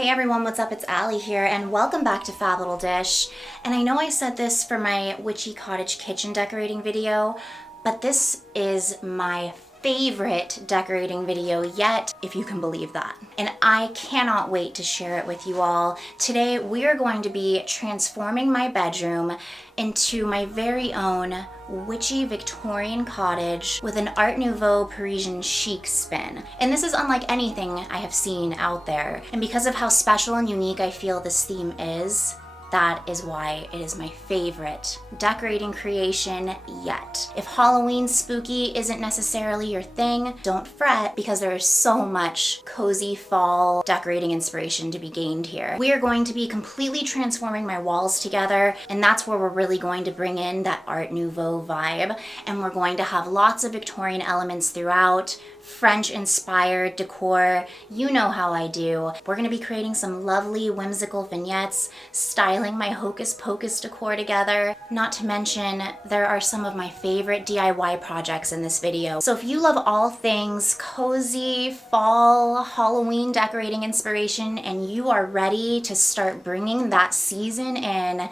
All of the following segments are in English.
Hey everyone, what's up? It's Allie here and welcome back to Fab Little Dish. And I know I said this for my witchy cottage kitchen decorating video, but this is my favorite decorating video yet, if you can believe that. And I cannot wait to share it with you all. Today we are going to be transforming my bedroom into my very own witchy Victorian cottage with an Art Nouveau Parisian chic spin. And this is unlike anything I have seen out there. And because of how special and unique I feel this theme is, that is why it is my favorite decorating creation yet. If Halloween spooky isn't necessarily your thing, don't fret because there is so much cozy fall decorating inspiration to be gained here. We are going to be completely transforming my walls together, and that's where we're really going to bring in that Art Nouveau vibe. And we're going to have lots of Victorian elements throughout, French-inspired decor. You know how I do. We're going to be creating some lovely whimsical vignettes, styling my Hocus Pocus decor together. Not to mention, there are some of my favorite DIY projects in this video. So if you love all things cozy, fall, Halloween decorating inspiration, and you are ready to start bringing that season in,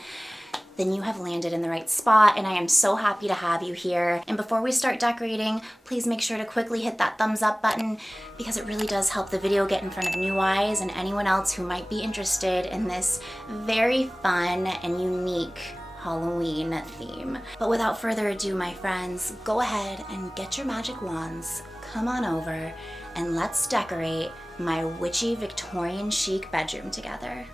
then you have landed in the right spot, and I am so happy to have you here. And before we start decorating, please make sure to quickly hit that thumbs up button because it really does help the video get in front of new eyes and anyone else who might be interested in this very fun and unique Halloween theme. But without further ado, my friends, go ahead and get your magic wands, come on over, and let's decorate my witchy Victorian chic bedroom together.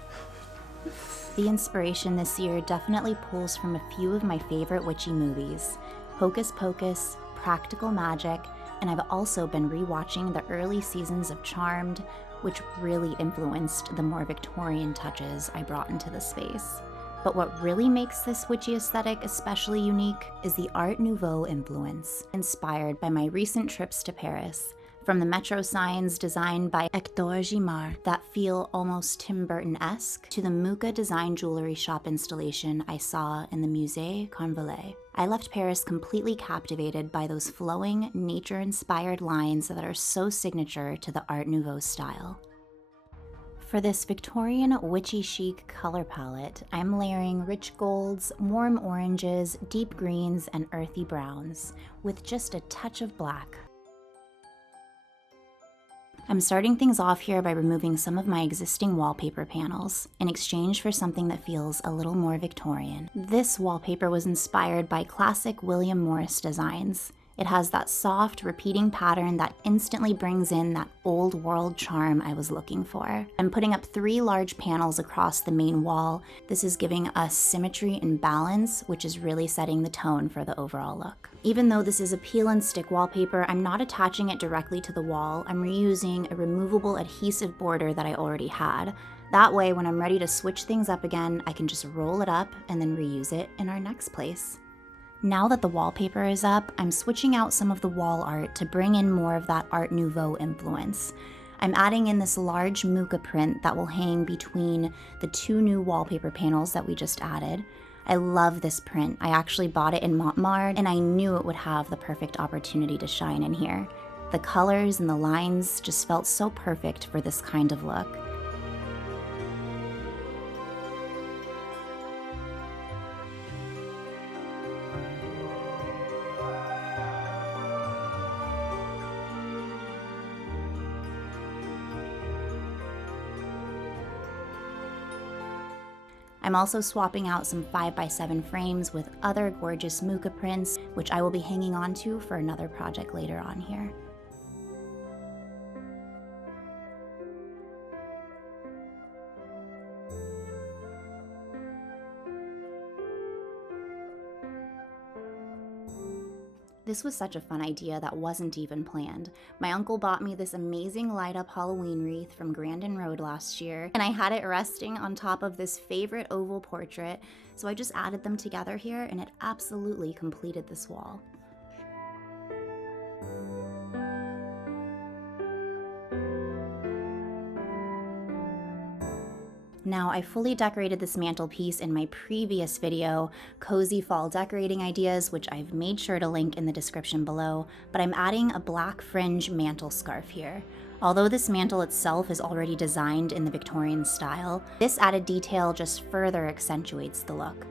The inspiration this year definitely pulls from a few of my favorite witchy movies, Hocus Pocus, Practical Magic, and I've also been rewatching the early seasons of Charmed, which really influenced the more Victorian touches I brought into the space. But what really makes this witchy aesthetic especially unique is the Art Nouveau influence, inspired by my recent trips to Paris. From the metro signs designed by Hector Guimard that feel almost Tim Burton-esque to the Muka design jewelry shop installation I saw in the Musée Convalet. I left Paris completely captivated by those flowing, nature-inspired lines that are so signature to the Art Nouveau style. For this Victorian witchy chic color palette, I'm layering rich golds, warm oranges, deep greens, and earthy browns, with just a touch of black. I'm starting things off here by removing some of my existing wallpaper panels in exchange for something that feels a little more Victorian. This wallpaper was inspired by classic William Morris designs. It has that soft, repeating pattern that instantly brings in that old world charm I was looking for. I'm putting up 3 large panels across the main wall. This is giving us symmetry and balance, which is really setting the tone for the overall look. Even though this is a peel and stick wallpaper, I'm not attaching it directly to the wall. I'm reusing a removable adhesive border that I already had. That way, when I'm ready to switch things up again, I can just roll it up and then reuse it in our next place. Now that the wallpaper is up, I'm switching out some of the wall art to bring in more of that Art Nouveau influence. I'm adding in this large Muka print that will hang between the 2 new wallpaper panels that we just added. I love this print. I actually bought it in Montmartre, and I knew it would have the perfect opportunity to shine in here. The colors and the lines just felt so perfect for this kind of look. I'm also swapping out some 5x7 frames with other gorgeous Muka prints, which I will be hanging on to for another project later on here. This was such a fun idea that wasn't even planned. My uncle bought me this amazing light-up Halloween wreath from Grandin Road last year, and I had it resting on top of this favorite oval portrait, so I just added them together here, and it absolutely completed this wall. Now, I fully decorated this mantelpiece in my previous video, Cozy Fall Decorating Ideas, which I've made sure to link in the description below, but I'm adding a black fringe mantle scarf here. Although this mantle itself is already designed in the Victorian style, this added detail just further accentuates the look.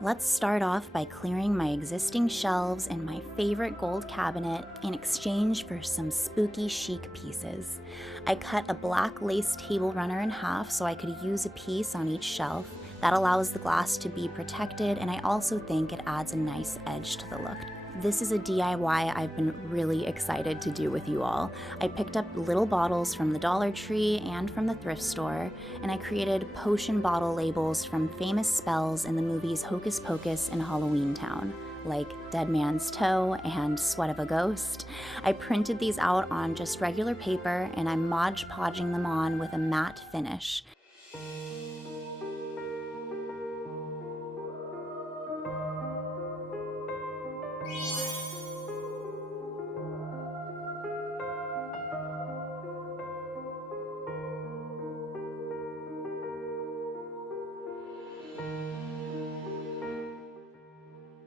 Let's start off by clearing my existing shelves and my favorite gold cabinet in exchange for some spooky chic pieces. I cut a black lace table runner in half so I could use a piece on each shelf. That allows the glass to be protected, and I also think it adds a nice edge to the look. This is a DIY I've been really excited to do with you all. I picked up little bottles from the Dollar Tree and from the thrift store, and I created potion bottle labels from famous spells in the movies Hocus Pocus and Halloween Town, like Dead Man's Toe and Sweat of a Ghost. I printed these out on just regular paper, and I'm Mod Podging them on with a matte finish.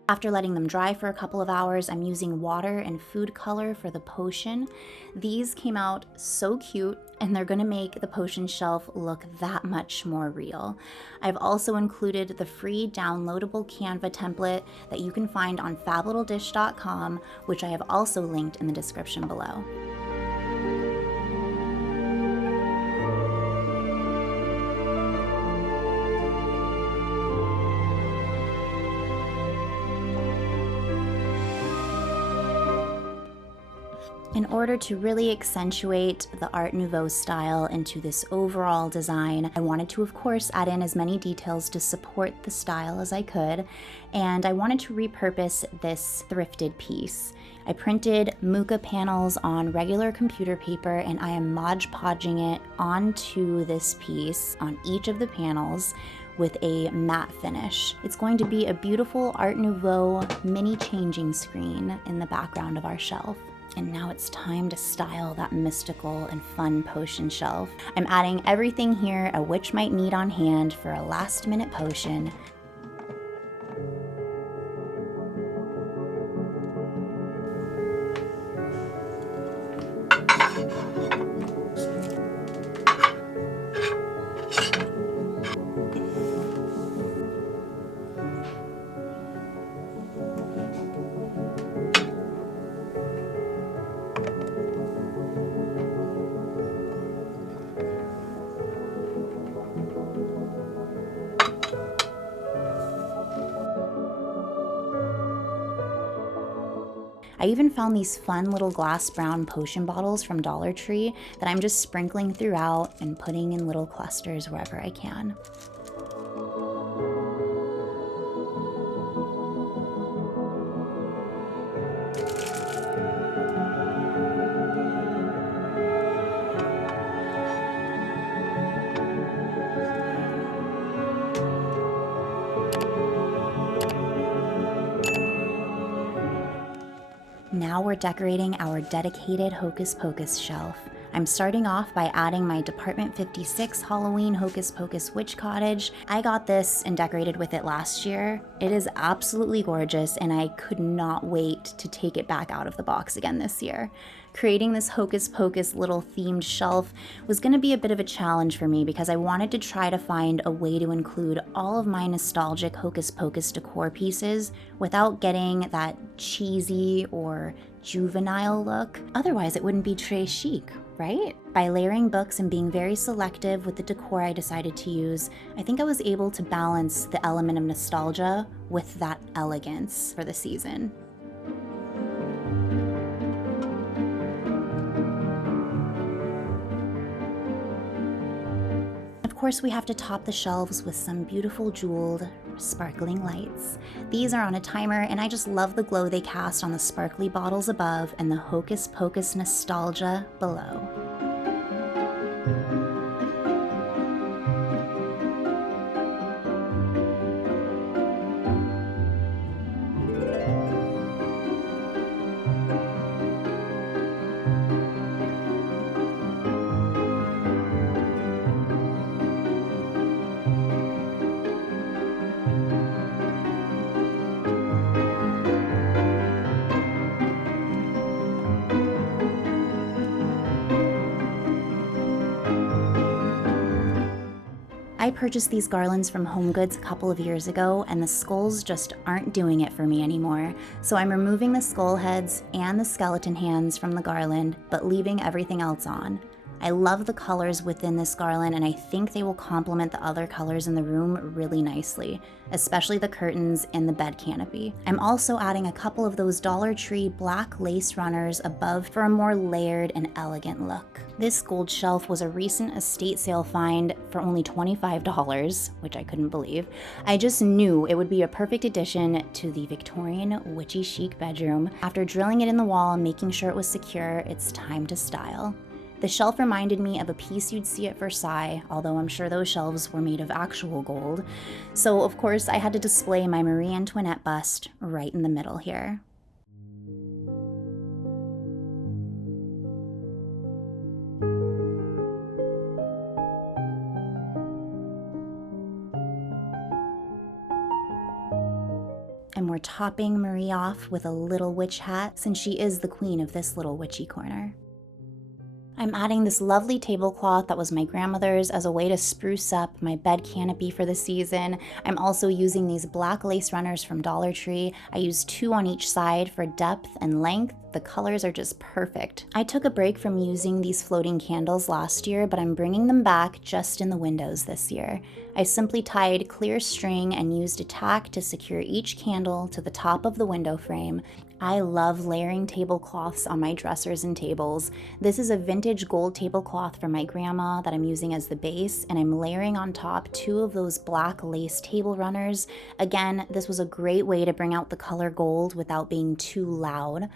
After letting them dry for a couple of hours, I'm using water and food color for the potion. These came out so cute, and they're gonna make the potion shelf look that much more real. I've also included the free downloadable Canva template that you can find on fablittleddish.com, which I have also linked in the description below. In order to really accentuate the Art Nouveau style into this overall design, I wanted to, of course, add in as many details to support the style as I could, and I wanted to repurpose this thrifted piece. I printed Muka panels on regular computer paper, and I am Mod Podging it onto this piece on each of the panels with a matte finish. It's going to be a beautiful Art Nouveau mini changing screen in the background of our shelf. And now it's time to style that mystical and fun potion shelf. I'm adding everything here a witch might need on hand for a last-minute potion. I even found these fun little glass brown potion bottles from Dollar Tree that I'm just sprinkling throughout and putting in little clusters wherever I can. Now we're decorating our dedicated Hocus Pocus shelf. I'm starting off by adding my Department 56 Halloween Hocus Pocus Witch Cottage. I got this and decorated with it last year. It is absolutely gorgeous, and I could not wait to take it back out of the box again this year. Creating this Hocus Pocus little themed shelf was going to be a bit of a challenge for me because I wanted to try to find a way to include all of my nostalgic Hocus Pocus decor pieces without getting that cheesy or juvenile look. Otherwise, it wouldn't be très chic, right? By layering books and being very selective with the decor I decided to use, I think I was able to balance the element of nostalgia with that elegance for the season. Of course, we have to top the shelves with some beautiful jeweled, sparkling lights. These are on a timer, and I just love the glow they cast on the sparkly bottles above and the Hocus Pocus nostalgia below. I purchased these garlands from HomeGoods a couple of years ago, and the skulls just aren't doing it for me anymore. So I'm removing the skull heads and the skeleton hands from the garland, but leaving everything else on. I love the colors within this garland, and I think they will complement the other colors in the room really nicely, especially the curtains and the bed canopy. I'm also adding a couple of those Dollar Tree black lace runners above for a more layered and elegant look. This gold shelf was a recent estate sale find for only $25, which I couldn't believe. I just knew it would be a perfect addition to the Victorian witchy chic bedroom. After drilling it in the wall and making sure it was secure, it's time to style. The shelf reminded me of a piece you'd see at Versailles, although I'm sure those shelves were made of actual gold. So of course I had to display my Marie Antoinette bust right in the middle here. And we're topping Marie off with a little witch hat, since she is the queen of this little witchy corner. I'm adding this lovely tablecloth that was my grandmother's as a way to spruce up my bed canopy for the season. I'm also using these black lace runners from Dollar Tree. I use 2 on each side for depth and length. The colors are just perfect. I took a break from using these floating candles last year, but I'm bringing them back just in the windows this year. I simply tied clear string and used a tack to secure each candle to the top of the window frame. I love layering tablecloths on my dressers and tables. This is a vintage gold tablecloth from my grandma that I'm using as the base, and I'm layering on top 2 of those black lace table runners. Again, this was a great way to bring out the color gold without being too loud.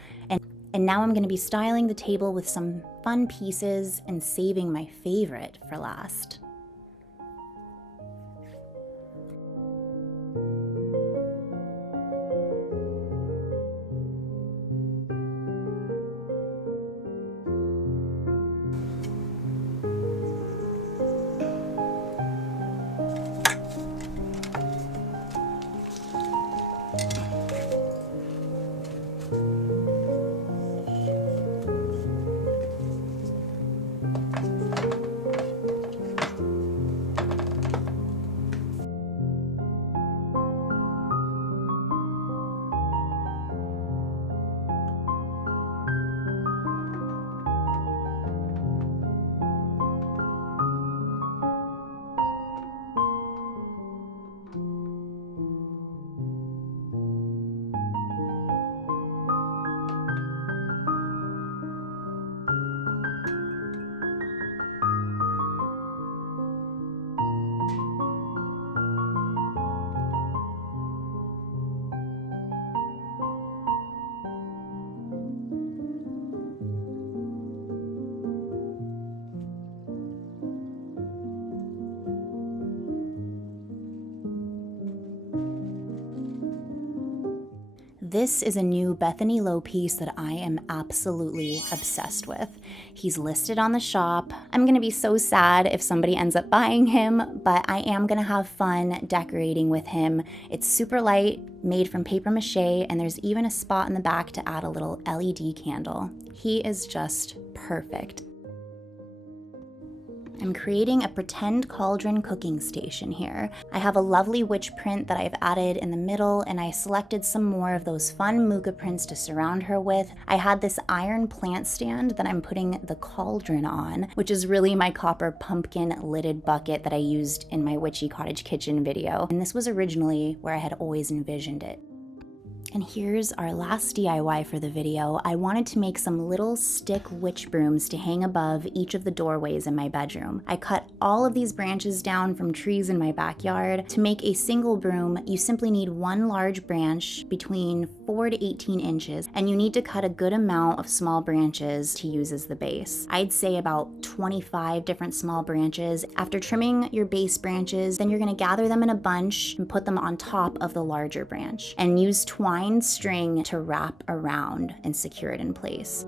And now I'm going to be styling the table with some fun pieces and saving my favorite for last. This is a new Bethany Lowe piece that I am absolutely obsessed with. He's listed on the shop. I'm gonna be so sad if somebody ends up buying him, but I am gonna have fun decorating with him. It's super light, made from paper mache, and there's even a spot in the back to add a little LED candle. He is just perfect. I'm creating a pretend cauldron cooking station here. I have a lovely witch print that I've added in the middle, and I selected some more of those fun muga prints to surround her with. I had this iron plant stand that I'm putting the cauldron on, which is really my copper pumpkin lidded bucket that I used in my witchy cottage kitchen video. And this was originally where I had always envisioned it. And here's our last DIY for the video. I wanted to make some little stick witch brooms to hang above each of the doorways in my bedroom. I cut all of these branches down from trees in my backyard. To make a single broom, you simply need one large branch between 4 to 18 inches, and you need to cut a good amount of small branches to use as the base. I'd say about 25 different small branches. After trimming your base branches, then you're gonna gather them in a bunch and put them on top of the larger branch, and use twine string to wrap around and secure it in place.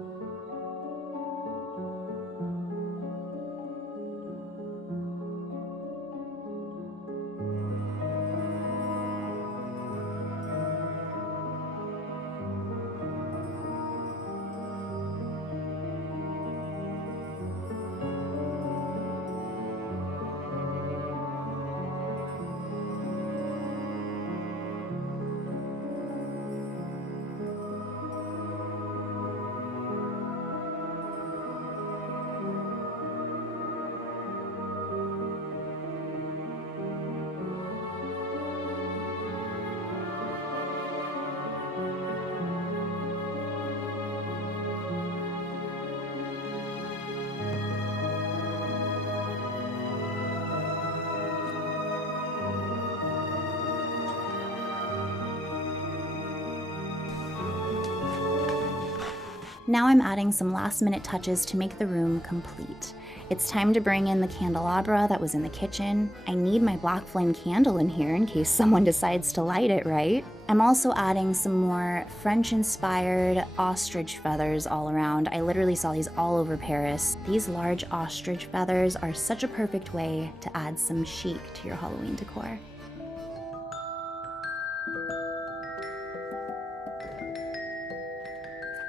Now I'm adding some last minute touches to make the room complete. It's time to bring in the candelabra that was in the kitchen. I need my black flame candle in here in case someone decides to light it, right? I'm also adding some more French-inspired ostrich feathers all around. I literally saw these all over Paris. These large ostrich feathers are such a perfect way to add some chic to your Halloween decor.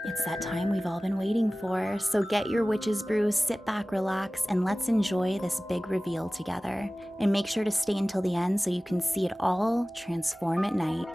It's that time we've all been waiting for, so get your witch's brew, sit back, relax, and let's enjoy this big reveal together. And make sure to stay until the end so you can see it all transform at night.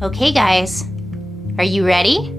Okay guys, are you ready?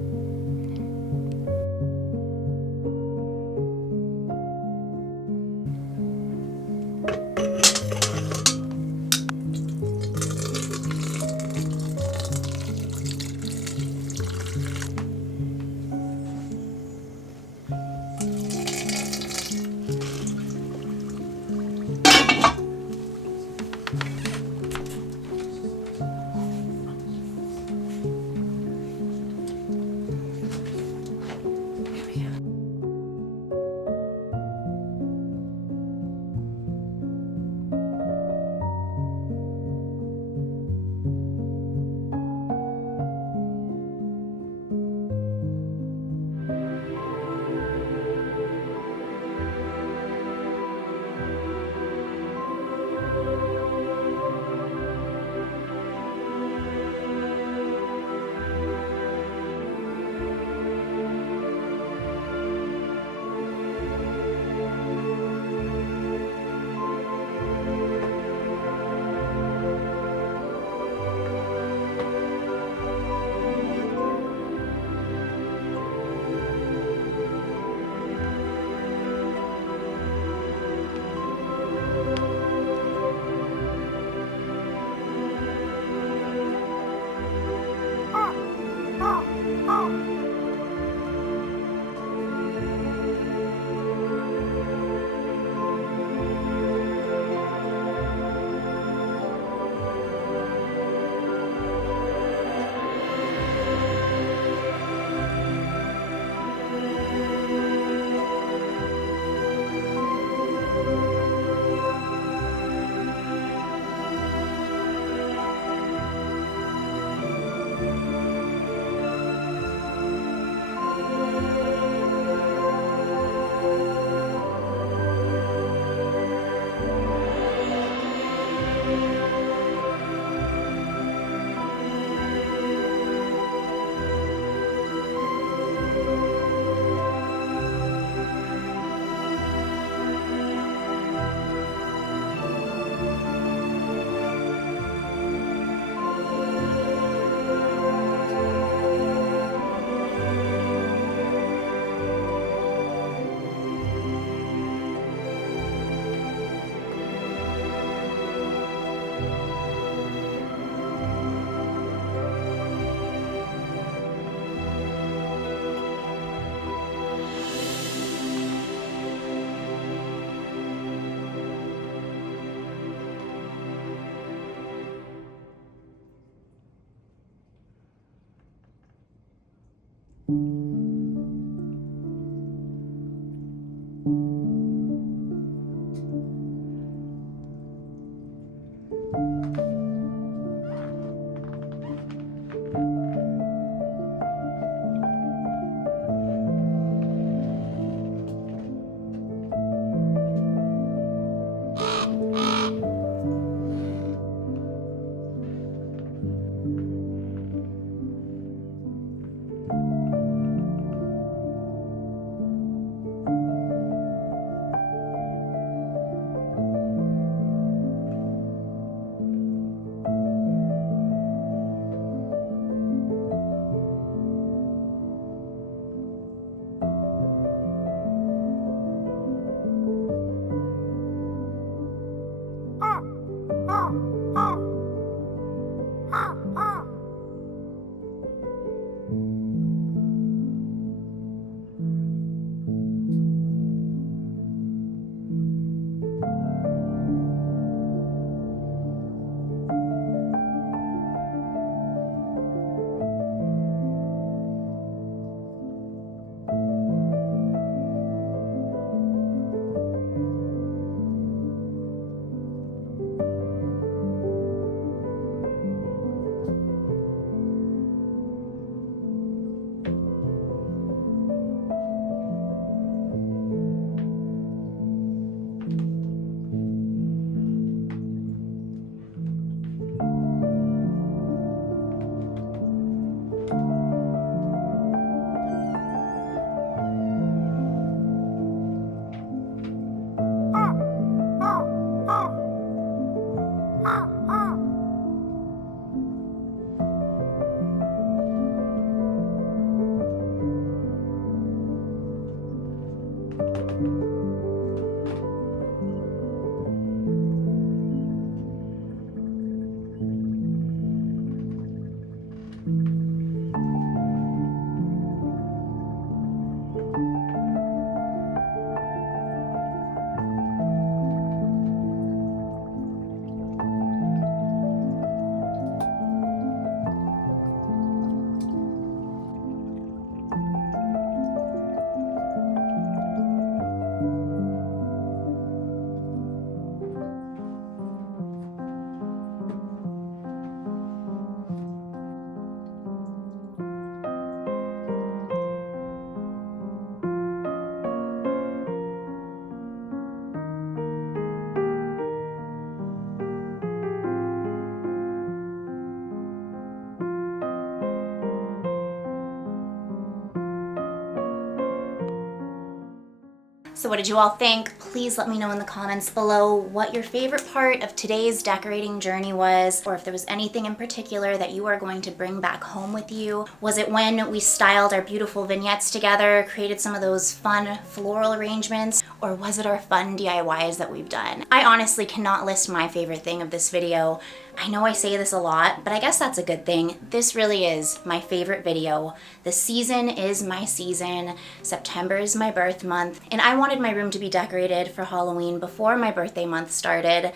So what did you all think? Please let me know in the comments below what your favorite part of today's decorating journey was, or if there was anything in particular that you are going to bring back home with you. Was it when we styled our beautiful vignettes together, created some of those fun floral arrangements, or was it our fun DIYs that we've done? I honestly cannot list my favorite thing of this video. I know I say this a lot, but I guess that's a good thing. This really is my favorite video. The season is my season. September is my birth month, and I wanted my room to be decorated for Halloween before my birthday month started.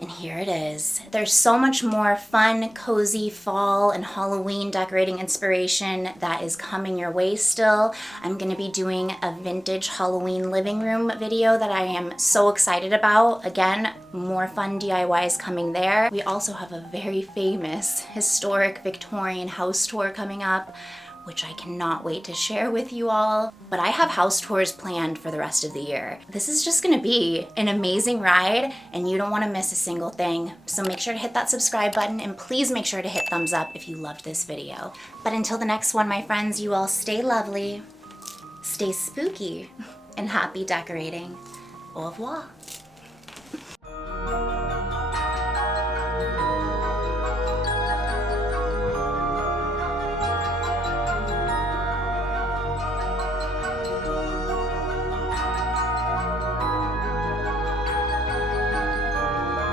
And here it is. There's so much more fun, cozy fall and Halloween decorating inspiration that is coming your way still. I'm gonna be doing a vintage Halloween living room video that I am so excited about. Again, more fun DIYs coming there. We also have a very famous historic Victorian house tour coming up, which I cannot wait to share with you all. But I have house tours planned for the rest of the year. This is just gonna be an amazing ride, and you don't wanna miss a single thing. So make sure to hit that subscribe button, and please make sure to hit thumbs up if you loved this video. But until the next one, my friends, you all stay lovely, stay spooky, and happy decorating. Au revoir.